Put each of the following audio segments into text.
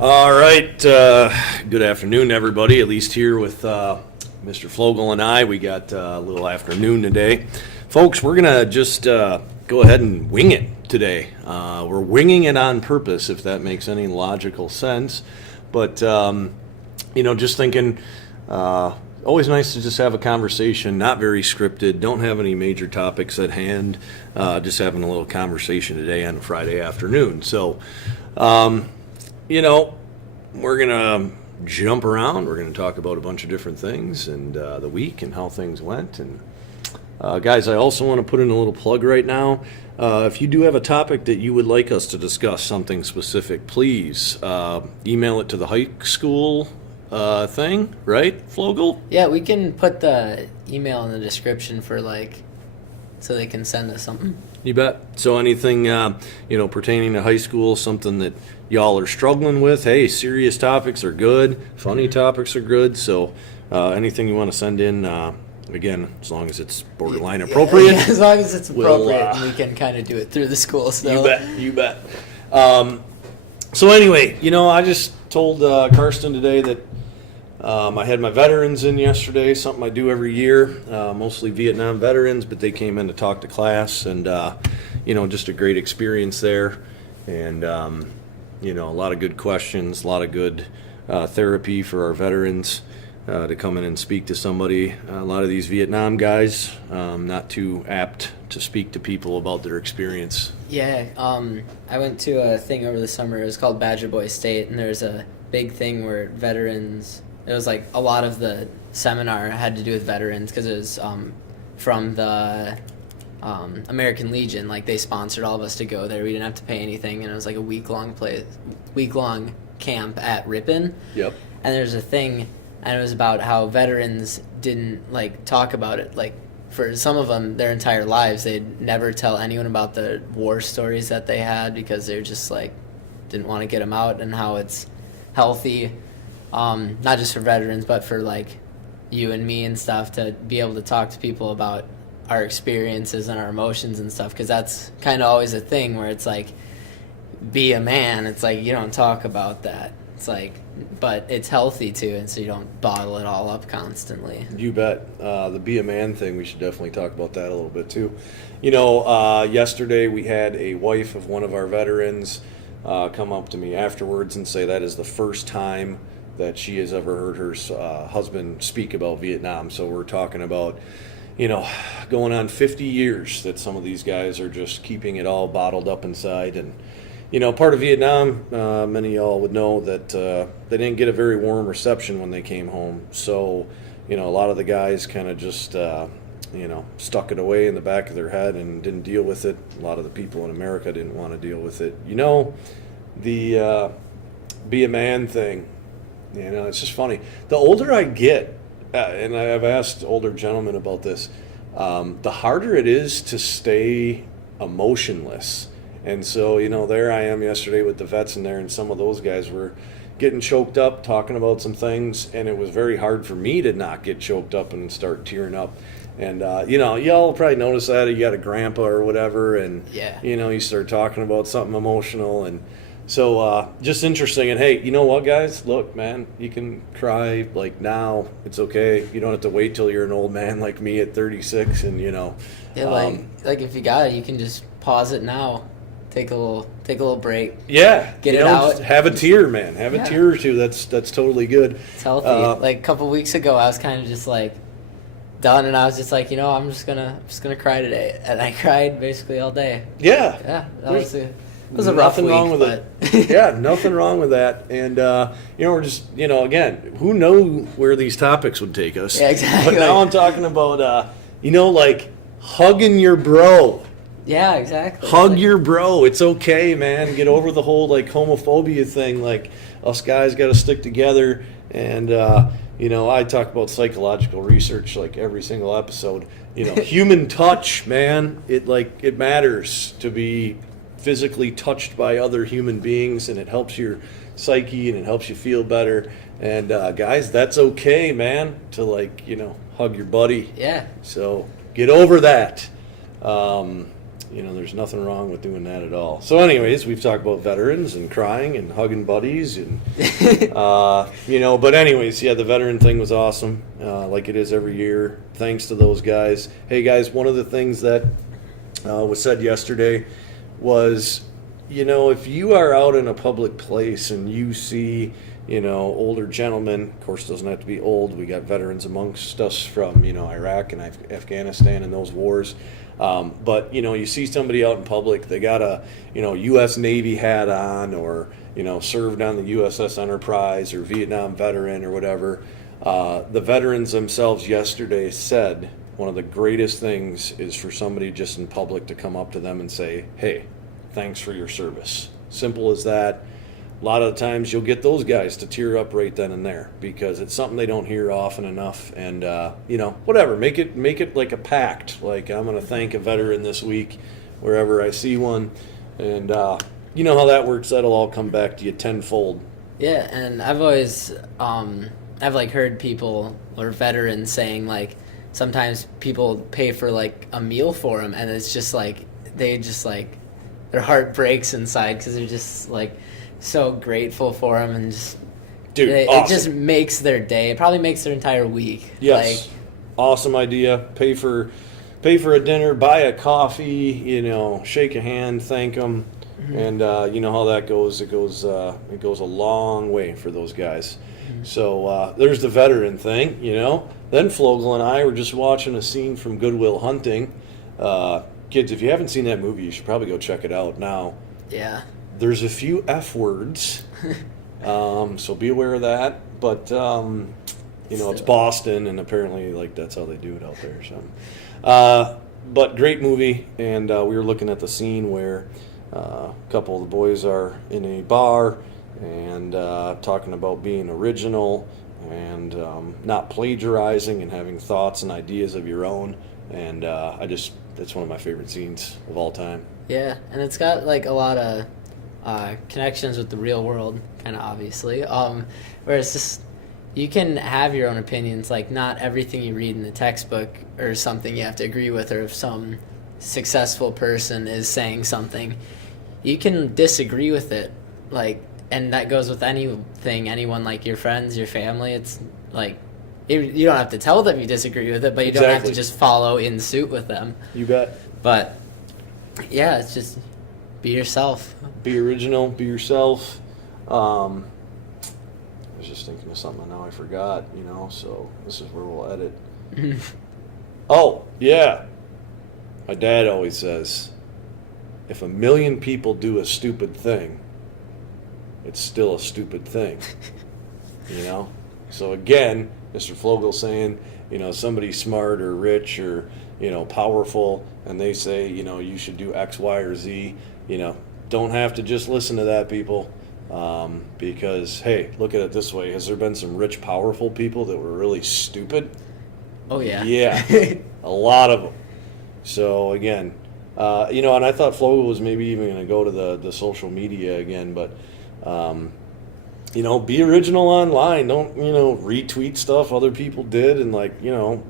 All right. Good afternoon, everybody. At least here with Mr. Flogel and I. We got a little afternoon today. Folks, we're going to just go ahead and wing it today. We're winging it on purpose, if that makes any logical sense. But, just thinking, always nice to just have a conversation, not very scripted, don't have any major topics at hand, just having a little conversation today on a Friday afternoon. So, we're going to jump around. We're going to talk about a bunch of different things and the week and how things went. And guys, I also want to put in a little plug right now. If you do have a topic that you would like us to discuss, something specific, please email it to the high school thing, right, Flogel? Yeah, we can put the email in the description for so they can send us something. You bet. So anything, pertaining to high school, something that y'all are struggling with, hey, serious topics are good, funny topics are good. So anything you want to send in, again, as long as it's borderline appropriate. Yeah, as long as it's appropriate, and we can kind of do it through the school still. You bet. So anyway, I just told Karsten today that I had my veterans in yesterday, something I do every year, mostly Vietnam veterans, but they came in to talk to class, and, just a great experience there, and, a lot of good questions, a lot of good therapy for our veterans to come in and speak to somebody. A lot of these Vietnam guys, not too apt to speak to people about their experience. Yeah, I went to a thing over the summer. It was called Badger Boy State, and there's a big thing where veterans... It was like a lot of the seminar had to do with veterans because it was from the American Legion. Like, they sponsored all of us to go there. We didn't have to pay anything, and it was like a week-long camp at Ripon. Yep. And there's a thing, and it was about how veterans didn't talk about it. Like, for some of them, their entire lives, they'd never tell anyone about the war stories that they had because they're just didn't want to get them out, and how it's healthy. Not just for veterans, but for you and me and stuff, to be able to talk to people about our experiences and our emotions and stuff, because that's kind of always a thing where it's be a man. It's you don't talk about that. It's but it's healthy too, and so you don't bottle it all up constantly. You bet. The be a man thing, we should definitely talk about that a little bit too. Yesterday we had a wife of one of our veterans come up to me afterwards and say that is the first time that she has ever heard her husband speak about Vietnam. So we're talking about, going on 50 years that some of these guys are just keeping it all bottled up inside. And, part of Vietnam, many of y'all would know that they didn't get a very warm reception when they came home. So, a lot of the guys kind of just, stuck it away in the back of their head and didn't deal with it. A lot of the people in America didn't want to deal with it. The be a man thing, it's just funny. The older I get, and I've asked older gentlemen about this, the harder it is to stay emotionless. And so, there I am yesterday with the vets in there, and some of those guys were getting choked up, talking about some things, and it was very hard for me to not get choked up and start tearing up. And, y'all probably notice that. You got a grandpa or whatever, and, yeah. You start talking about something emotional, and so just interesting. And, hey, you know what, guys? Look, man, you can cry, now. It's okay. You don't have to wait till you're an old man like me at 36, and, Yeah, if you got it, you can just pause it now. Take a little break. Yeah. Get it out. Just have a tear, man. Have a tear or two. That's totally good. It's healthy. A couple weeks ago, I was kind of just done, and I was just I'm just gonna cry today, and I cried basically all day. Yeah. Yeah, it was a rough week, wrong with it. Yeah, nothing wrong with that. And we're just again, who knew where these topics would take us? Yeah, exactly. But now I'm talking about hugging your bro. Yeah, exactly. Hug your bro. It's okay, man. Get over the whole homophobia thing. Us guys got to stick together. And I talk about psychological research every single episode. Human touch, man. It matters to be physically touched by other human beings, and it helps your psyche and it helps you feel better. And guys, that's okay, man. To hug your buddy. Yeah. So get over that. there's nothing wrong with doing that at all. So anyways, we've talked about veterans and crying and hugging buddies and, but anyways, yeah, the veteran thing was awesome, like it is every year. Thanks to those guys. Hey guys, one of the things that was said yesterday was, if you are out in a public place and you see, older gentlemen, of course, doesn't have to be old. We got veterans amongst us from, Iraq and Afghanistan and those wars. But, you see somebody out in public, they got a, U.S. Navy hat on or, served on the USS Enterprise or Vietnam veteran or whatever. The veterans themselves yesterday said one of the greatest things is for somebody just in public to come up to them and say, hey, thanks for your service. Simple as that. A lot of the times you'll get those guys to tear up right then and there because it's something they don't hear often enough. And, whatever, make it like a pact. Like, I'm going to thank a veteran this week wherever I see one. And you know how that works. That'll all come back to you tenfold. Yeah, and I've always, I've heard people or veterans saying sometimes people pay for a meal for them, and it's just their heart breaks inside because they're just so grateful for them, and just Dude, it awesome. just makes their day. It probably makes their entire week. Yes, awesome idea. Pay for a dinner, buy a coffee, shake a hand, thank them, and you know how that goes. It goes a long way for those guys. So there's the veteran thing, Then Flogel and I were just watching a scene from Good Will Hunting. Kids, if you haven't seen that movie, you should probably go check it out now. Yeah. There's a few F words, so be aware of that. But, it's Boston, and apparently, that's how they do it out there. So, but great movie, and we were looking at the scene where a couple of the boys are in a bar and talking about being original and not plagiarizing and having thoughts and ideas of your own. And that's one of my favorite scenes of all time. Yeah, and it's got a lot of connections with the real world, kind of obviously. Where it's just, you can have your own opinions. Not everything you read in the textbook or something you have to agree with, or if some successful person is saying something, you can disagree with it. And that goes with anything, anyone, your friends, your family. It's you don't have to tell them you disagree with it, but you don't have to just follow in suit with them. You bet. But yeah, it's just be yourself. Be original, be yourself. I was just thinking of something now I forgot, so this is where we'll edit. Oh, yeah. My dad always says, if 1 million people do a stupid thing, it's still a stupid thing. So again, Mr. Flogel saying, somebody's smart or rich or, powerful, and they say, you should do X, Y, or Z, don't have to just listen to that, people. Because, hey, look at it this way. Has there been some rich, powerful people that were really stupid? Oh, yeah. Yeah, a lot of them. So, again, and I thought Flogel was maybe even going to go to the social media again, but, be original online. Don't, retweet stuff other people did and,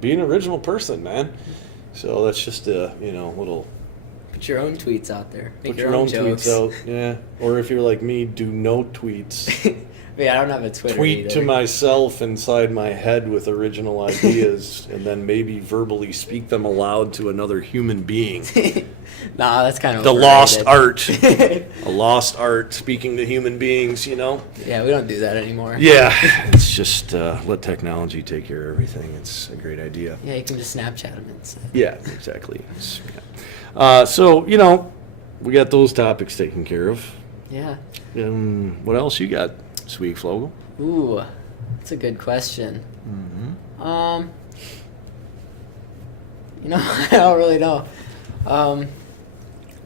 be an original person, man. So that's just a, little... Put your own tweets out there. Put your own tweets out, yeah. Or if you're like me, do no tweets. Yeah, I don't have a Twitter Tweet either. to myself inside my head with original ideas and then maybe verbally speak them aloud to another human being. Nah, that's kind of The overrated. lost art. A lost art, speaking to human beings, Yeah, we don't do that anymore. Yeah, it's just let technology take care of everything. It's a great idea. Yeah, you can just Snapchat them instead. Yeah, exactly. So, we got those topics taken care of. Yeah. What else you got, Sweet Flogel? Ooh, that's a good question. I don't really know.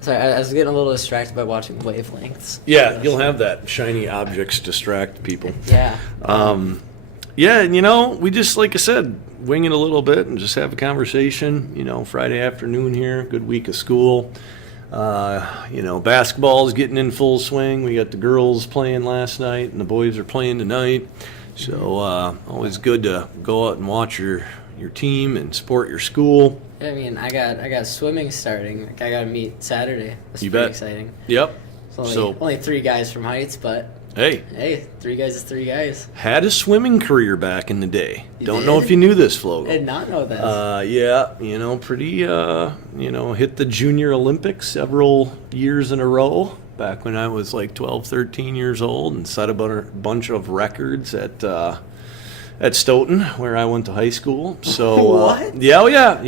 Sorry, I was getting a little distracted by watching Wavelengths. Yeah, you'll have that. Shiny objects distract people. Yeah. Yeah, and we just, like I said, wing it a little bit and just have a conversation. Friday afternoon here, good week of school. Basketball's getting in full swing. We got the girls playing last night and the boys are playing tonight. So always good to go out and watch your your team and support your school. I mean, I got swimming starting. Like, I got to meet Saturday. That's You pretty bet. exciting. Yep. It's only 3 guys from Heights, but hey, 3 guys is 3 guys. Had a swimming career back in the day. You Don't did? know if you knew this, Flogo. I did not know that. Yeah, pretty, hit the Junior Olympics several years in a row back when I was like 12, 13 years old, and set a bunch of records at Stoughton, where I went to high school. So What? Yeah, I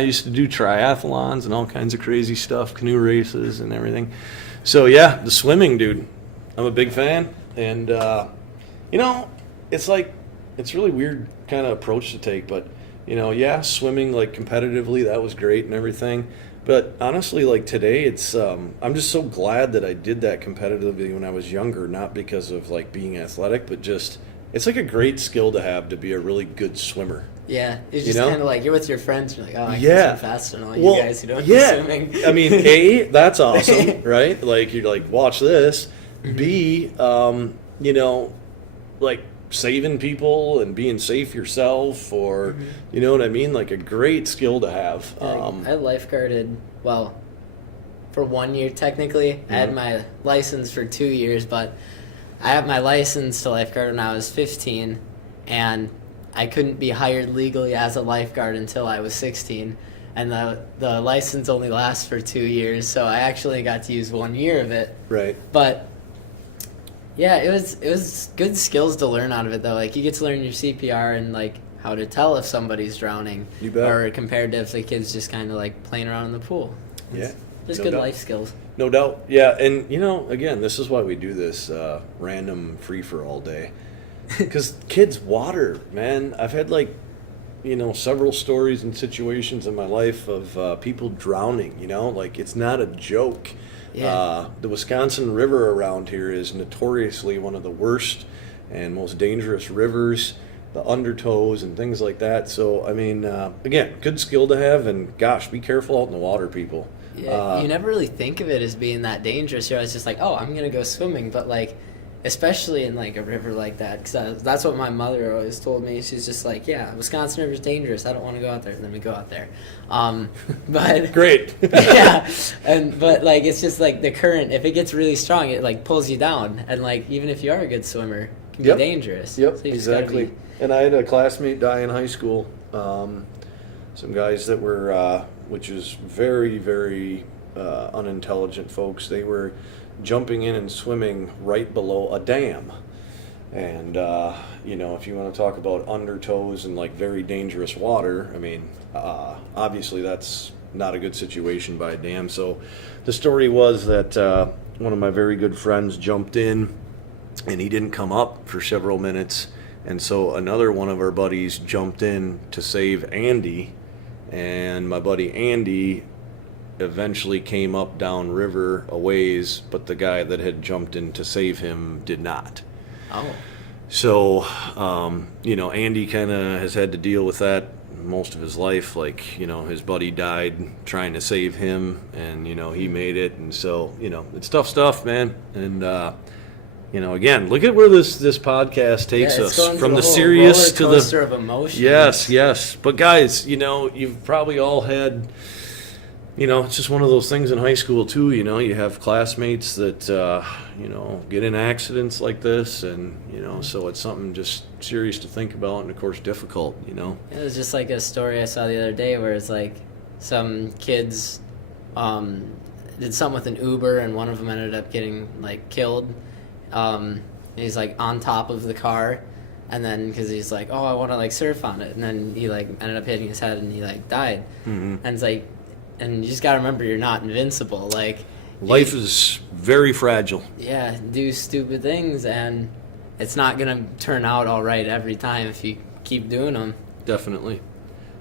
used to do triathlons and all kinds of crazy stuff, canoe races and everything. So yeah, the swimming, dude, I'm a big fan, and it's really weird kind of approach to take, but swimming like competitively, that was great and everything. But honestly, like today, it's I'm just so glad that I did that competitively when I was younger, not because of like being athletic, but just it's like a great skill to have, to be a really good swimmer. Yeah, it's just kind of like you're with your friends. You're like, oh, I Yeah. can swim faster than all you guys who don't do Yeah. swimming. I mean, that's awesome, right? Like you're like, watch this. B, like saving people and being safe yourself, or you know what I mean? Like a great skill to have. I lifeguarded, well, for 1 year technically. I had my license for 2 years, but I had my license to lifeguard when I was 15, and I couldn't be hired legally as a lifeguard until I was 16. And the license only lasts for 2 years, so I actually got to use 1 year of it. Right. But yeah, it was good skills to learn out of it, though. Like, you get to learn your CPR and like how to tell if somebody's drowning. You bet. Or compared to if the kid's just kind of like playing around in the pool. Yeah. Just No good doubt. life skills. No doubt. Yeah, and again, this is why we do this random free for all day, because kids water, man. I've had like several stories and situations in my life of people drowning. Like it's not a joke. Yeah. The Wisconsin River around here is notoriously one of the worst and most dangerous rivers. The undertows and things like that. So I mean, again, good skill to have, and gosh, be careful out in the water, people. Yeah, you never really think of it as being that dangerous. You're always just like, oh, I'm going to go swimming. But, like, especially in, like, a river like that, because that's what my mother always told me. She's just like, yeah, Wisconsin River's dangerous. I don't want to go out there. And then we go out there. But Great. yeah, but, like, it's just, like, the current, if it gets really strong, it, like, pulls you down. And, like, even if you are a good swimmer, it can Yep. be dangerous. Yep, So you just gotta exactly. be- And I had a classmate die in high school. Some guys that were, which is very, very unintelligent folks. They were jumping in and swimming right below a dam. And, if you want to talk about undertows and like very dangerous water, I mean, obviously that's not a good situation by a dam. So the story was that one of my very good friends jumped in, and he didn't come up for several minutes. And so another one of our buddies jumped in to save Andy, and my buddy Andy eventually came up downriver a ways, but the guy that had jumped in to save him did not. Oh. So, Andy kind of has had to deal with that most of his life. Like, his buddy died trying to save him, and, he made it. And so, it's tough stuff, man. And, again, look at where this podcast takes Yeah, it's us going from through the a whole serious to roller the coaster of emotions. yes. But guys, you've probably all had, it's just one of those things in high school too. You have classmates that get in accidents like this, and so it's something just serious to think about, and of course difficult. It was just like a story I saw the other day where it's like some kids did something with an Uber, and one of them ended up getting like killed. He's like on top of the car, and then because he's like, oh, I want to like surf on it, and then he like ended up hitting his head and he like died. Mm-hmm. And it's like, and you just gotta remember you're not invincible. Like Life is very fragile. yeah, do stupid things, and it's not gonna turn out all right every time if you keep doing them. Definitely.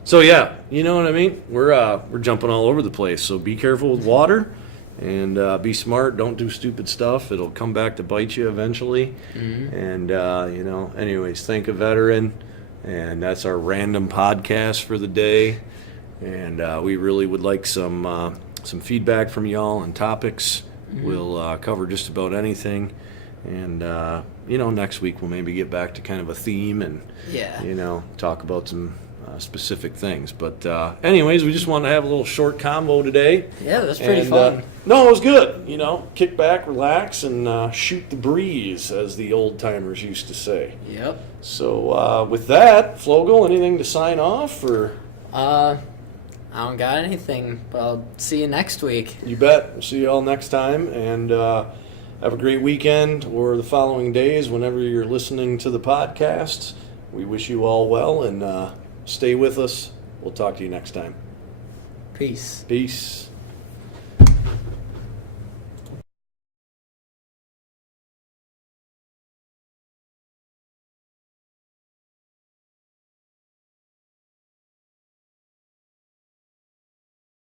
So yeah, you know what I mean. We're jumping all over the place. So be careful with water, and be smart. Don't do stupid stuff. It'll come back to bite you eventually. And anyways, thank a veteran, and that's our random podcast for the day. And we really would like some feedback from y'all on topics. We'll cover just about anything. And, next week we'll maybe get back to kind of a theme and, Yeah. talk about some specific things. But anyways, we just wanted to have a little short combo today. Yeah, that was pretty And, fun. No, it was good. Kick back, relax, and shoot the breeze, as the old timers used to say. Yep. So with that, Flogel, anything to sign off? Or I don't got anything, but I'll see you next week. you bet. We'll see you all next time, and have a great weekend or the following days whenever you're listening to the podcast. We wish you all well, and stay with us. We'll talk to you next time. Peace. Peace.